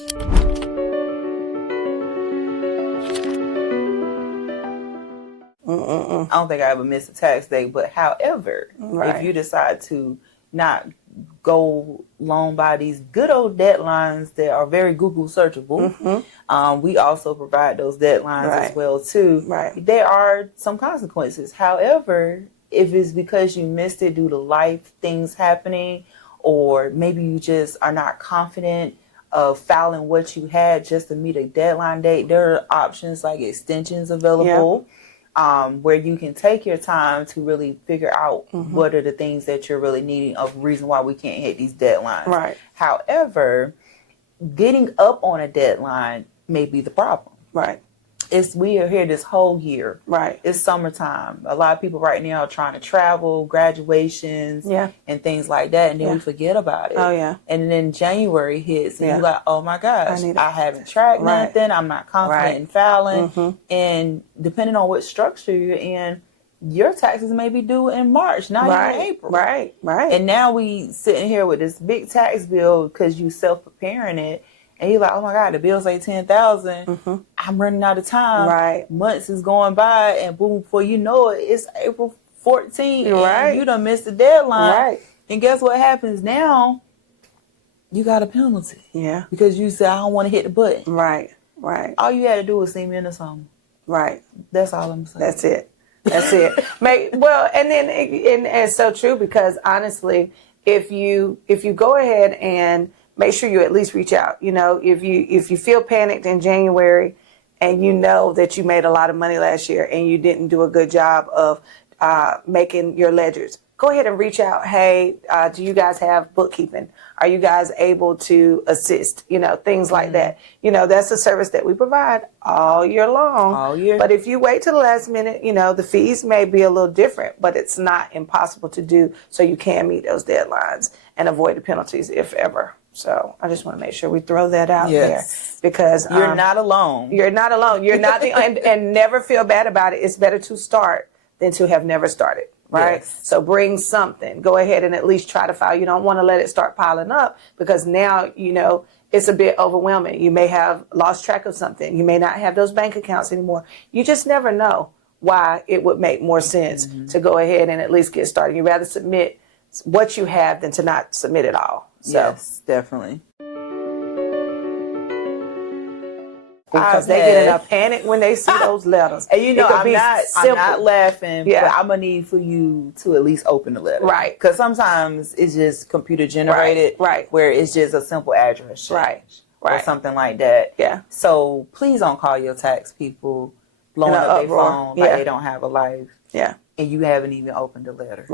I don't think I ever missed a tax day, but however, if you decide to not go long by these good old deadlines that are very Google searchable, we also provide those deadlines as well too. There are some consequences. However, if it's because you missed it due to life things happening, or maybe you just are not confident of filing what you had just to meet a deadline date, there are options like extensions available. Where you can take your time to really figure out what are the things that you're really needing of reason why we can't hit these deadlines. However, getting up on a deadline may be the problem. We are here this whole year. It's summertime. A lot of people right now are trying to travel, graduations, and things like that, and then we forget about it. And then January hits, and you're like, oh my gosh, I haven't tracked nothing. I'm not confident in filing. And depending on what structure you're in, your taxes may be due in March, not even April. And now we sitting here with this big tax bill because you self-preparing it. And you're like, oh my God, the bill say $10,000. I'm running out of time. Months is going by, and boom, before you know it, it's April 14th. And you done missed the deadline. And guess what happens now? You got a penalty. Because you said, I don't want to hit the button. All you had to do was send me into something. That's all I'm saying. That's it. Well, and then and it's so true, because honestly, if you go ahead and make sure you at least reach out. If you feel panicked in January and you know that you made a lot of money last year and you didn't do a good job of making your ledgers, go ahead and reach out. Hey, do you guys have bookkeeping? Are you guys able to assist? Things like that. That's a service that we provide all year long. All year. But if you wait till the last minute, the fees may be a little different, but it's not impossible to do, so you can meet those deadlines and avoid the penalties if ever. So I just want to make sure we throw that out there, because you're not alone. You're not alone. You're not and never feel bad about it. It's better to start than to have never started. So bring something. Go ahead and at least try to file. You don't want to let it start piling up, because now, it's a bit overwhelming. You may have lost track of something. You may not have those bank accounts anymore. You just never know why it would make more sense to go ahead and at least get started. You'd rather submit what you have than to not submit it all. So. Yes, definitely. Because they get in a panic when they see those letters. And I'm not laughing, but I'm going to need for you to at least open the letter. Because sometimes it's just computer generated, where it's just a simple address change. Or something like that. So please don't call your tax people blowing up their phone like they don't have a life. And you haven't even opened the letter.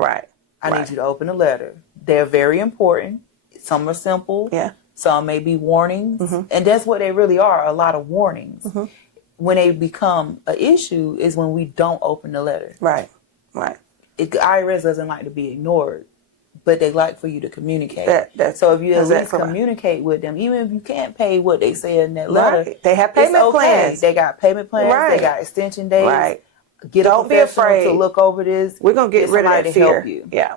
I need you to open the letter. They're very important. Some are simple. Some may be warnings. And that's what they really are, a lot of warnings. When they become an issue is when we don't open the letter. IRS doesn't like to be ignored, but they like for you to communicate. So if you at least communicate with them, even if you can't pay what they say in that letter, they have payment plans. They got payment plans. They got extension dates. Don't be afraid to look over this. We're going to get rid of that fear.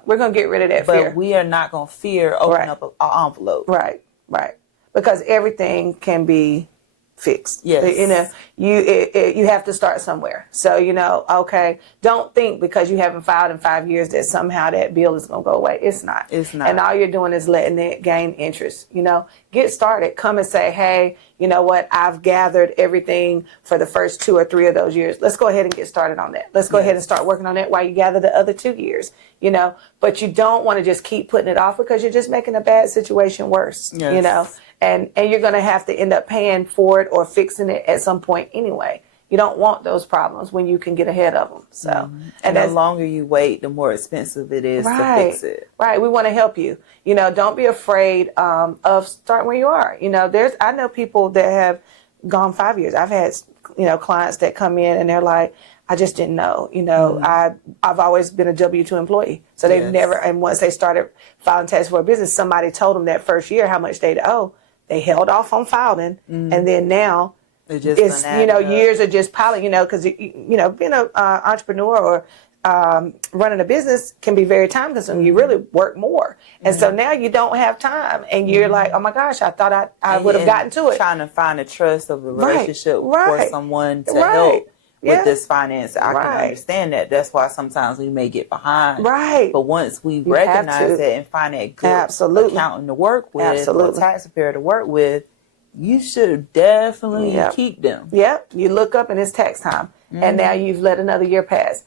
We're going to get rid of that fear. But we are not going to fear opening up an envelope. Because everything can be fixed. You have to start somewhere. So, okay, don't think because you haven't filed in 5 years that somehow that bill is going to go away. It's not. And all you're doing is letting it gain interest. Get started. Come and say, hey, you know what? I've gathered everything for the first 2 or 3 of those years. Let's go ahead and get started on that. Let's go ahead and start working on that while you gather the other 2 years, but you don't want to just keep putting it off, because you're just making a bad situation worse, And you're going to have to end up paying for it or fixing it at some point anyway. You don't want those problems when you can get ahead of them. So, and the longer you wait, the more expensive it is to fix it. We want to help you. Don't be afraid of starting where you are. I know people that have gone 5 years. I've had clients that come in and they're like, I just didn't know. I've always been a W-2 employee. So they've never, and once they started filing tax for a business, somebody told them that first year how much they'd owe. They held off on filing, and then now it's years are just piling. Because being an entrepreneur or running a business can be very time consuming. You really work more. And so now you don't have time and you're like, oh my gosh, I thought I would have gotten to it. Trying to find the trust of a relationship for someone to help with this finance. I can understand that. That's why sometimes we may get behind. Right. But once we recognize that and find that good accountant to work with or tax preparer to work with, you should definitely keep them. Yep. You look up and it's tax time. And now you've let another year pass.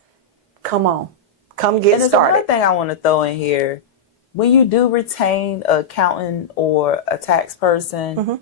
Come on. Come get started. Another thing I want to throw in here. When you do retain an accountant or a tax person,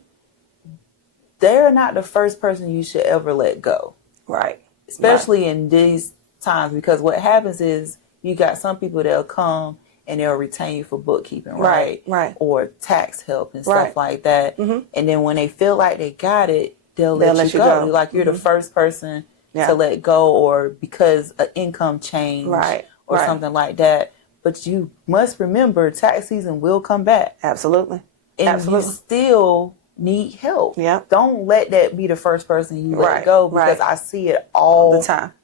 they're not the first person you should ever let go. Right. Especially in these times, because what happens is you got some people that'll come and they'll retain you for bookkeeping, right? Or tax help and stuff like that. And then when they feel like they got it, they'll let you go. Like you're the first person to let go, or because an income change or something like that. But you must remember, tax season will come back. Absolutely. And you still need help. Yeah. Don't let that be the first person you let go, because I see it all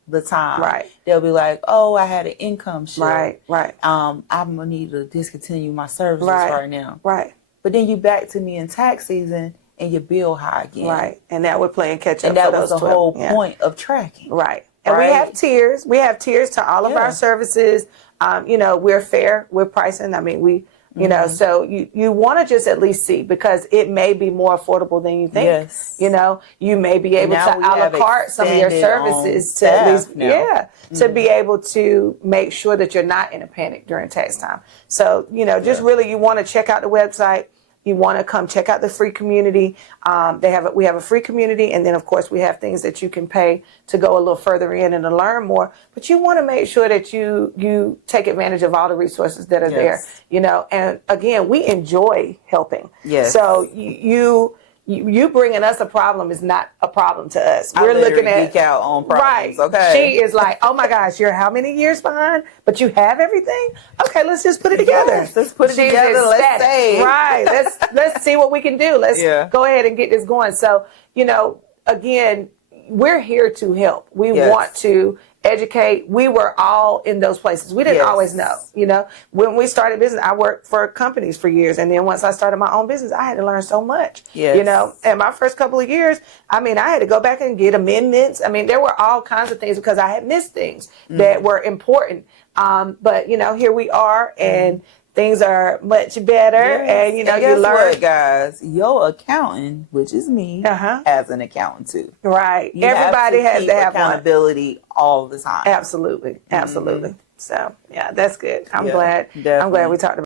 the time. Right. They'll be like, oh, I had an income shift. Right. I'm gonna need to discontinue my services right now. Right. But then you back to me in tax season and your bill high again. Right. And that we're playing catch up. And that was the whole point of tracking. Right. And we have tiers. We have tiers to all of our services. We're fair. We're pricing. I mean, so you want to just at least see, because it may be more affordable than you think. Yes. You may be able to a la carte some of your services to at least, to be able to make sure that you're not in a panic during tax time. So, just really, you want to check out the website. You want to come check out the free community. We have a free community, and then of course we have things that you can pay to go a little further in and to learn more. But you want to make sure that you take advantage of all the resources that are there. And again, we enjoy helping. Yes. So you bringing us a problem is not a problem to us. We're looking at geek out on problems. Okay. She is like, oh my gosh, you're how many years behind? But you have everything. Okay, let's just put it together. Yes, let's put it together. Let's say let's see what we can do. Let's go ahead and get this going. So again, we're here to help. We want to educate. We were all in those places. We didn't always know. When we started business, I worked for companies for years, and then once I started my own business, I had to learn so much. And my first couple of years, I had to go back and get amendments. There were all kinds of things because I had missed things that were important. But here we are, and things are much better. And you learn. What, guys? Your accountant, which is me, has an accountant too. Right. Everybody has to have accountability all the time. Absolutely. So yeah, that's good. I'm glad we talked about